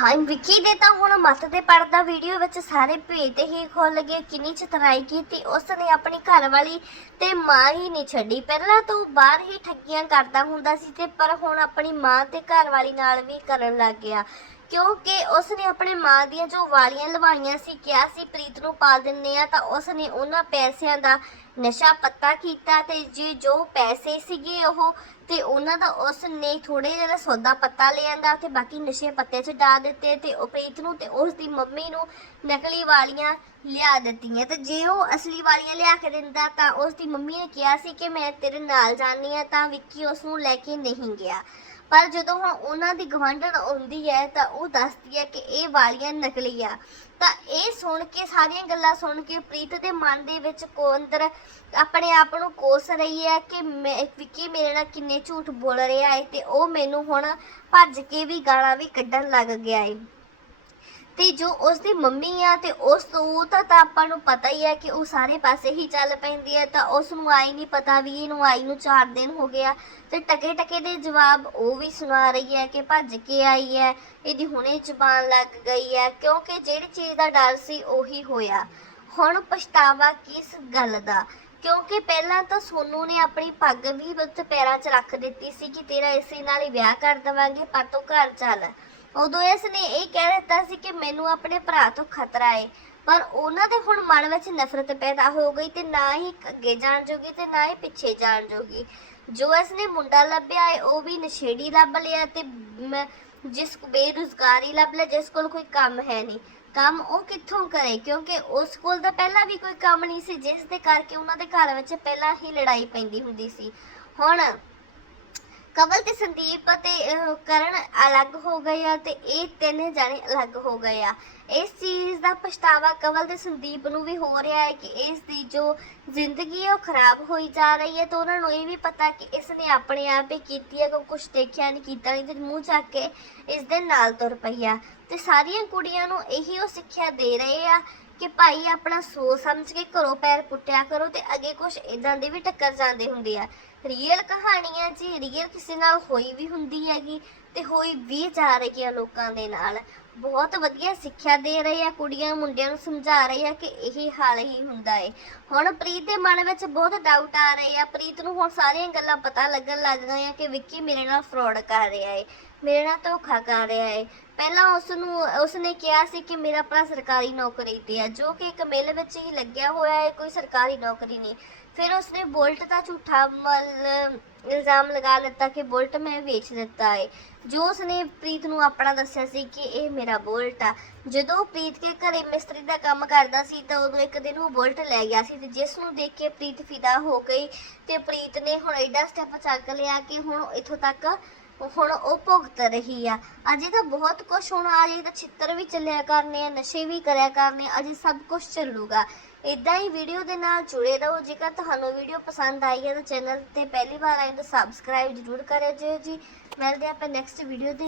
ਹਾਂ ਵਿੱਕੀ ਦੇ ਤਾਂ ਹੁਣ ਮੱਤ ਤੇ ਪੜਦਾ ਵੀਡੀਓ ਵਿੱਚ ਸਾਰੇ ਭੇਤ ਹੀ ਖੋਲ ਗਏ, ਕਿੰਨੀ ਚਤਰਾਈ ਕੀਤੀ। ਉਸ ਨੇ ਆਪਣੀ ਘਰਵਾਲੀ ਤੇ ਮਾਂ ਹੀ ਨਹੀਂ ਛੱਡੀ। ਪਹਿਲਾਂ ਤੋਂ ਬਾਹਰ ਹੀ ਠੱਗੀਆਂ ਕਰਦਾ ਹੁੰਦਾ ਸੀ ਤੇ ਪਰ ਹੁਣ ਆਪਣੀ ਮਾਂ ਤੇ ਘਰਵਾਲੀ ਨਾਲ ਵੀ ਕਰਨ ਲੱਗ ਗਿਆ। ਕਿਉਂਕਿ ਉਸ ਨੇ ਆਪਣੇ ਮਾਂ ਦੀਆਂ ਜੋ ਵਾਲੀਆਂ ਲਵਾਈਆਂ ਸੀ, ਕਿਹਾ ਸੀ, ਪ੍ਰੀਤ ਨੂੰ ਪਾ ਦਿੰਨੇ ਆ ਤਾਂ ਉਸ ਨੇ ਉਹਨਾਂ ਪੈਸਿਆਂ ਦਾ ਨਸ਼ਾ ਪੱਤਾ ਕੀਤਾ ਤੇ ਜੇ ਜੋ ਪੈਸੇ ਸੀਗੇ ਉਹ ਤੇ ਉਹਨਾਂ ਦਾ ਉਸ ਨੇ ਥੋੜੇ ਜਿਹਾ ਸੌਦਾ ਪੱਤਾ ਲਿਆਂਦਾ ਤੇ ਬਾਕੀ ਨਸ਼ੇ ਪੱਤੇ 'ਚ ਡਾ ਦਿੱਤੇ ਤੇ ਉਹ ਪ੍ਰੀਤ ਨੂੰ ਤੇ ਉਸ ਦੀ ਮੰਮੀ ਨੂੰ ਨਕਲੀ ਵਾਲੀਆਂ ਲਿਆ ਦਿੱਤੀਆਂ। ਤੇ ਜੇ ਉਹ ਅਸਲੀ ਵਾਲੀਆਂ ਲਿਆ ਕੇ ਦਿੰਦਾ ਤਾਂ ਉਸ ਦੀ ਮੰਮੀ ਨੇ ਕਿਹਾ ਸੀ ਕਿ ਮੈਂ ਤੇਰੇ ਨਾਲ ਜਾਣੀ ਆ ਤਾਂ ਵਿੱਕੀ ਉਸ ਨੂੰ ਲੈ ਕੇ ਨਹੀਂ ਗਿਆ। ਪਰ ਜਦੋਂ ਹੁਣ ਉਹਨਾਂ ਦੀ ਗਵਾਂਢਣ ਆਉਂਦੀ ਹੈ ਤਾਂ ਉਹ ਦੱਸਦੀ ਹੈ ਕਿ ਇਹ ਵਾਲੀਆਂ ਨਕਲੀ ਆ ਤਾਂ ਇਹ ਸੁਣ ਕੇ, ਸਾਰੀਆਂ ਗੱਲਾਂ ਸੁਣ ਕੇ ਪ੍ਰੀਤ ਦੇ ਮਨ ਦੇ ਵਿੱਚ ਕੋ ਅੰਦਰ ਆਪਣੇ ਆਪ ਨੂੰ ਕੋਸ ਰਹੀ ਹੈ ਕਿ ਮੈਂ, ਵਿੱਕੀ ਮੇਰੇ ਨਾਲ ਕਿੰਨੇ ਝੂਠ ਬੋਲ ਰਿਹਾ ਹੈ ਤੇ ਉਹ ਮੈਨੂੰ ਹੁਣ ਭੱਜ ਕੇ ਵੀ ਗਾਲਾਂ ਵੀ ਕੱਢਣ ਲੱਗ ਗਿਆ ਹੈ ਤੇ ਜੋ ਉਸ ਦੀ ਮੰਮੀ ਆ ਤੇ ਉਸ ਤੋਂ ਤਾਂ ਤਾਂ ਆਪਾਂ ਨੂੰ ਪਤਾ ਹੀ ਹੈ ਕਿ ਉਹ ਸਾਰੇ ਪਾਸੇ ਹੀ ਚੱਲ ਪੈਂਦੀ ਹੈ ਤਾਂ ਉਸ ਨੂੰ ਆਈ ਨਹੀਂ ਪਤਾ ਵੀ ਇਹਨੂੰ ਆਈ ਨੂੰ 4 ਦਿਨ ਹੋ ਗਿਆ ਤੇ ਟਕੇ ਟਕੇ ਦੇ ਜਵਾਬ ਉਹ ਵੀ ਸੁਣਾ ਰਹੀ ਹੈ ਕਿ ਭੱਜ ਕੇ ਆਈ ਹੈ ਇਹਦੀ ਹੁਣੇ ਜ਼ੁਬਾਨ ਲੱਗ ਗਈ ਹੈ ਕਿਉਂਕਿ ਜਿਹੜੀ ਚੀਜ਼ ਦਾ ਡਰ ਸੀ ਉਹੀ ਹੋਇਆ। ਹੁਣ ਪਛਤਾਵਾ ਕਿਸ ਗੱਲ ਦਾ? ਕਿਉਂਕਿ ਪਹਿਲਾਂ ਤਾਂ ਸੋਨੂ ਨੇ ਆਪਣੀ ਪੱਗ ਵੀ ਉੱਤੇ ਪੈਰਾਂ 'ਚ ਰੱਖ ਦਿੱਤੀ ਸੀ ਕਿ ਤੇਰਾ ਇਸੇ ਨਾਲ ਹੀ ਵਿਆਹ ਕਰ ਦਵਾਂਗੇ, ਪਰ ਤੂੰ ਘਰ ਚੱਲ। ਉਦੋਂ ਇਸ ਨੇ ਇਹ ਕਹਿ ਦਿੱਤਾ ਸੀ ਕਿ ਮੈਨੂੰ ਆਪਣੇ ਭਰਾ ਤੋਂ ਖਤਰਾ ਹੈ ਪਰ ਉਹਨਾਂ ਦੇ ਹੁਣ ਮਨ ਵਿੱਚ ਨਫ਼ਰਤ ਪੈਦਾ ਹੋ ਗਈ ਤੇ ਨਾ ਹੀ ਅੱਗੇ ਜਾਣ ਜੋਗੀ ਤੇ ਨਾ ਹੀ ਪਿੱਛੇ ਜਾਣ ਜੋਗੀ। ਜੋ ਇਸ ਨੇ ਮੁੰਡਾ ਲੱਭਿਆ ਹੈ ਉਹ ਵੀ ਨਸ਼ੇੜੀ ਲੱਭ ਲਿਆ ਤੇ ਮ- ਜਿਸ ਬੇਰੁਜ਼ਗਾਰੀ ਲੱਭ ਲਿਆ, ਜਿਸ ਕੋਲ ਕੋਈ ਕੰਮ ਹੈ ਨਹੀਂ। ਕੰਮ ਉਹ ਕਿੱਥੋਂ ਕਰੇ? ਕਿਉਂਕਿ ਉਸ ਕੋਲ ਤਾਂ ਪਹਿਲਾਂ ਵੀ ਕੋਈ ਕੰਮ ਨਹੀਂ ਸੀ, ਜਿਸ ਦੇ ਕਰਕੇ ਉਹਨਾਂ ਦੇ ਘਰ ਵਿੱਚ ਪਹਿਲਾਂ ਹੀ ਲੜਾਈ ਪੈਂਦੀ ਹੁੰਦੀ ਸੀ। ਹੁਣ ਕਵਲ ਤੇ ਸੰਦੀਪ ਅਤੇ ਕਰਨ ਅਲੱਗ ਹੋ ਗਏ ਆ ਤੇ ਇਹ ਤਿੰਨ ਜਾਣੇ ਅਲੱਗ ਹੋ ਗਏ ਆ। ਇਸ ਚੀਜ਼ ਦਾ ਪਛਤਾਵਾ ਕਵਲ ਤੇ ਸੰਦੀਪ ਨੂੰ ਵੀ ਹੋ ਰਿਹਾ ਹੈ ਕਿ ਇਸ ਦੀ ਜੋ ਜ਼ਿੰਦਗੀ ਹੈ ਉਹ ਖਰਾਬ ਹੋਈ ਜਾ ਰਹੀ ਹੈ ਤਾਂ ਉਹਨਾਂ ਨੂੰ ਇਹ ਵੀ ਪਤਾ ਕਿ ਇਸ ਨੇ ਆਪਣੇ ਆਪ ਹੀ ਕੀਤੀ ਹੈ ਕੋਈ ਕੁਝ ਦੇਖਿਆ ਨਹੀਂ, ਕੀਤਾ ਨਹੀਂ ਤੇ ਮੂੰਹ ਚੱਕ ਕੇ ਇਸ ਦੇ ਨਾਲ ਤੁਰ ਪਈ ਆ। ਤੇ ਸਾਰੀਆਂ ਕੁੜੀਆਂ ਨੂੰ ਇਹੀ ਉਹ ਸਿੱਖਿਆ ਦੇ ਰਹੇ ਆ ਕਿ ਭਾਈ ਆਪਣਾ ਸੋਚ ਸਮਝ ਕੇ ਘਰੋਂ ਪੈਰ ਪੁੱਟਿਆ ਕਰੋ ਤੇ ਅੱਗੇ ਕੁਝ ਇਦਾਂ ਦੇ ਵੀ ਟੱਕਰ ਜਾਂਦੇ ਹੁੰਦੇ ਆ। ਰੀਅਲ ਕਹਾਣੀਆਂ ਜੀ ਰੀਅਲ ਕਿਸੇ ਨਾਲ ਹੋਈ ਵੀ ਹੁੰਦੀ ਹੈਗੀ ਤੇ ਹੋਈ ਵੀ ਜਾ ਰਹੀ ਹੈ ਲੋਕਾਂ ਦੇ ਨਾਲ। ਬਹੁਤ ਵਧੀਆ ਸਿੱਖਿਆ ਦੇ ਰਹੇ ਆ ਕੁੜੀਆਂ, ਮੁੰਡਿਆਂ ਨੂੰ ਸਮਝਾ ਰਹੇ ਆ ਕਿ ਇਹ ਹਾਲ ਹੀ ਹੁੰਦਾ ਏ। ਹੁਣ ਪ੍ਰੀਤ ਦੇ ਮਨ ਵਿੱਚ ਬਹੁਤ ਡਾਊਟ ਆ ਰਹੇ ਆ। ਪ੍ਰੀਤ ਨੂੰ ਹੁਣ ਸਾਰੀਆਂ ਗੱਲਾਂ ਪਤਾ ਲੱਗਣ ਲੱਗ ਗਈਆਂ ਕਿ ਵਿੱਕੀ ਮੇਰੇ ਨਾਲ ਫਰਾਡ ਕਰ ਰਿਹਾ ਏ, ਮੇਰੇ ਨਾਲ ਧੋਖਾ ਕਰ ਰਿਹਾ ਏ। ਪਹਿਲਾਂ ਉਸ ਨੂੰ ਉਸ ਨੇ ਕਿਹਾ ਸੀ ਕਿ ਮੇਰਾ ਭਰਾ ਸਰਕਾਰੀ ਨੌਕਰੀ ਤੇ ਆ, ਜੋ ਕਿ ਇੱਕ ਮਿਲ ਵਿੱਚ ਹੀ ਲੱਗਿਆ ਹੋਇਆ ਹੈ ਕੋਈ ਸਰਕਾਰੀ ਨੌਕਰੀ ਨਹੀਂ। ਫਿਰ ਉਸਨੇ ਬੁਲਟ ਦਾ ਝੂਠਾ ਮਲ ਇਲਜ਼ਾਮ ਲਗਾ ਲਿੱਤਾ ਕਿ ਬੁਲਟ ਮੈਂ ਵੇਚ ਦਿੱਤਾ ਹੈ ਜੋ ਉਸਨੇ ਪ੍ਰੀਤ ਨੂੰ ਆਪਣਾ ਦੱਸਿਆ ਸੀ ਕਿ ਇਹ ਮੇਰਾ ਬੁਲਟ ਆ। ਜਦੋਂ ਪ੍ਰੀਤ ਕੇ ਘਰੇ ਮਿਸਤਰੀ ਦਾ ਕੰਮ ਕਰਦਾ ਸੀ ਤਾਂ ਉਦੋਂ ਇੱਕ ਦਿਨ ਉਹ ਬੁਲਟ ਲੈ ਗਿਆ ਸੀ ਤੇ ਜਿਸ ਨੂੰ ਦੇਖ ਕੇ ਪ੍ਰੀਤ ਫਿਦਾ ਹੋ ਗਈ ਤੇ ਪ੍ਰੀਤ ਨੇ ਹੁਣ ਐਡਾ ਸਟੈਪ ਚੱਕ ਲਿਆ ਕਿ ਹੁਣ ਇੱਥੋਂ ਤੱਕ ਹੁਣ ਉਹ ਭੁਗਤ ਰਹੀ ਆ। ਅਜੇ ਤਾਂ ਬਹੁਤ ਕੁਝ ਹੁਣ ਅਜੇ ਤਾਂ ਛਿੱਤਰ ਵੀ ਚੱਲਿਆ ਕਰਨੇ ਆ ਨਸ਼ੇ ਵੀ ਕਰਿਆ ਕਰਨੇ ਆ, ਅਜੇ ਸਭ ਕੁਝ ਚੱਲੂਗਾ। ਇਦਾਂ ਹੀ ਵੀਡੀਓ ਦੇ ਨਾਲ ਜੁੜੇ ਰਹੋ। ਜੇਕਰ ਤੁਹਾਨੂੰ ਵੀਡੀਓ ਪਸੰਦ ਆਈ ਹੈ ਤਾਂ ਚੈਨਲ ਤੇ ਪਹਿਲੀ ਵਾਰ ਆਏ ਤਾਂ ਸਬਸਕ੍ਰਾਈਬ ਜ਼ਰੂਰ ਕਰਿਓ। ਜੀ ਮਿਲਦੇ ਆਪਾਂ ਨੈਕਸਟ ਵੀਡੀਓ ਦੇ